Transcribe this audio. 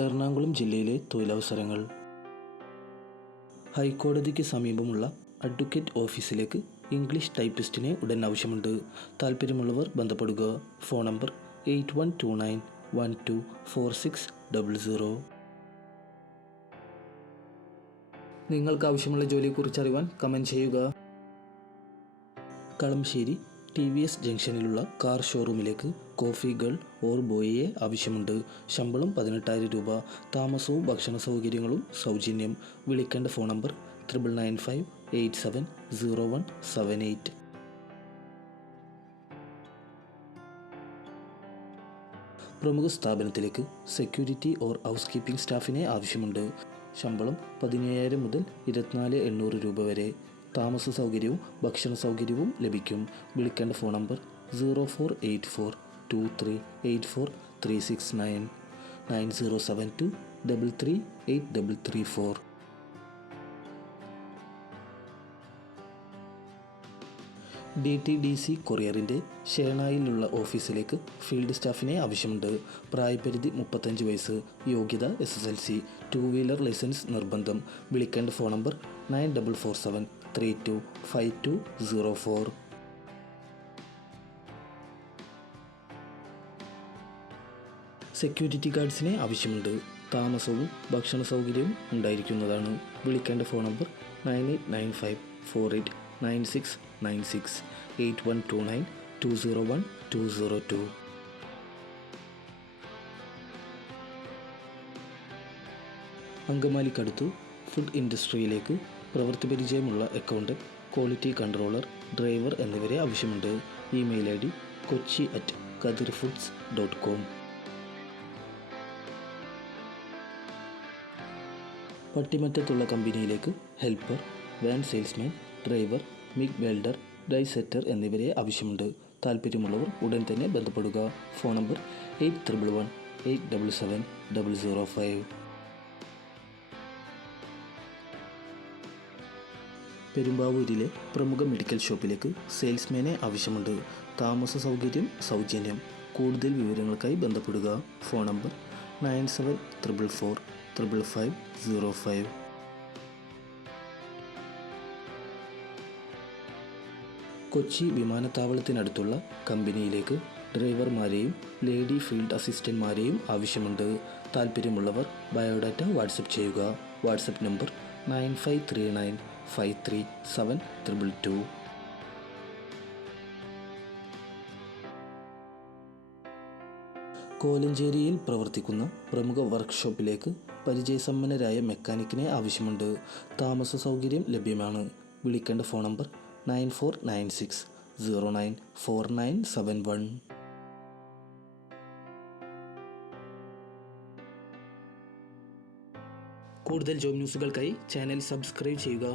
എറണാകുളം ജില്ലയിലെ തൊഴിലവസരങ്ങൾ. ഹൈക്കോടതിക്ക് സമീപമുള്ള അഡ്വക്കേറ്റ് ഓഫീസിലേക്ക് ഇംഗ്ലീഷ് ടൈപ്പിസ്റ്റിനെ ഉടൻ ആവശ്യമുണ്ട്. താൽപ്പര്യമുള്ളവർ ബന്ധപ്പെടുക. Phone number 8129124600. നിങ്ങൾക്ക് ആവശ്യമുള്ള ജോലിയെക്കുറിച്ച് അറിയുവാൻ കമൻറ്റ് ചെയ്യുക. കളമശ്ശേരി TVS ജംഗ്ഷനിലുള്ള കാർ ഷോറൂമിലേക്ക് കോഫി ഗേൾ ഓർ ബോയിയെ ആവശ്യമുണ്ട്. ശമ്പളം 18,000 രൂപ. താമസവും ഭക്ഷണ സൗകര്യങ്ങളും സൗജന്യം. വിളിക്കേണ്ട ഫോൺ നമ്പർ 9995870178. പ്രമുഖ സ്ഥാപനത്തിലേക്ക് സെക്യൂരിറ്റി ഓർ ഹൗസ് കീപ്പിംഗ് സ്റ്റാഫിനെ ആവശ്യമുണ്ട്. ശമ്പളം 17,000 മുതൽ 24,800 രൂപ വരെ. താമസ സൗകര്യവും ഭക്ഷണ സൗകര്യവും ലഭിക്കും. വിളിക്കേണ്ട ഫോൺ നമ്പർ 0484238439 9072338334. DTDC കൊറിയറിൻ്റെ ഷേണായിലുള്ള ഓഫീസിലേക്ക് ഫീൽഡ് സ്റ്റാഫിനെ ആവശ്യമുണ്ട്. പ്രായപരിധി 35 വയസ്സ്. യോഗ്യത SSLC. 2 വീലർ ലൈസൻസ് നിർബന്ധം. വിളിക്കേണ്ട ഫോൺ നമ്പർ 9447325204. സെക്യൂരിറ്റി ഗാർഡ്സിനെ ആവശ്യമുണ്ട്. താമസവും ഭക്ഷണ സൗകര്യവും ഉണ്ടായിരിക്കുന്നതാണ്. വിളിക്കേണ്ട ഫോൺ നമ്പർ 9895489696 8129201202. അങ്കമാലിക്കടുത്തു ഫുഡ് ഇൻഡസ്ട്രിയിലേക്ക് പ്രവൃത്തി പരിചയമുള്ള അക്കൗണ്ടന്റ്, ക്വാളിറ്റി കൺട്രോളർ, ഡ്രൈവർ എന്നിവരെ ആവശ്യമുണ്ട്. Email ID kochi@kadirfoods.com. പട്ടിമറ്റത്തുള്ള കമ്പനിയിലേക്ക് helper, van salesman, driver, MIG welder, die setter എന്നിവരെ ആവശ്യമുണ്ട്. താൽപ്പര്യമുള്ളവർ ഉടൻ തന്നെ ബന്ധപ്പെടുക. Phone number 8118777005. പെരുമ്പാവൂരിലെ പ്രമുഖ മെഡിക്കൽ ഷോപ്പിലേക്ക് സെയിൽസ്മാനെ ആവശ്യമുണ്ട്. താമസ സൗകര്യം സൗജന്യം. കൂടുതൽ വിവരങ്ങൾക്കായി ബന്ധപ്പെടുക. Phone number 9744455505. കൊച്ചി വിമാനത്താവളത്തിനടുത്തുള്ള കമ്പനിയിലേക്ക് ഡ്രൈവർമാരെയും ലേഡി ഫീൽഡ് അസിസ്റ്റന്റ്മാരെയും ആവശ്യമുണ്ട്. താൽപ്പര്യമുള്ളവർ ബയോഡാറ്റ വാട്സപ്പ് ചെയ്യുക. WhatsApp number 9539537222. കോലഞ്ചേരിയിൽ പ്രവർത്തിക്കുന്ന പ്രമുഖ വർക്ക്ഷോപ്പിലേക്ക് പരിചയസമ്പന്നരായ മെക്കാനിക്കിനെ ആവശ്യമുണ്ട്. താമസ സൗകര്യം ലഭ്യമാണ്. വിളിക്കേണ്ട ഫോൺ നമ്പർ 9496094971. കൂടുതൽ ജോബ് ന്യൂസുകൾക്കായി ചാനൽ സബ്സ്ക്രൈബ് ചെയ്യുക.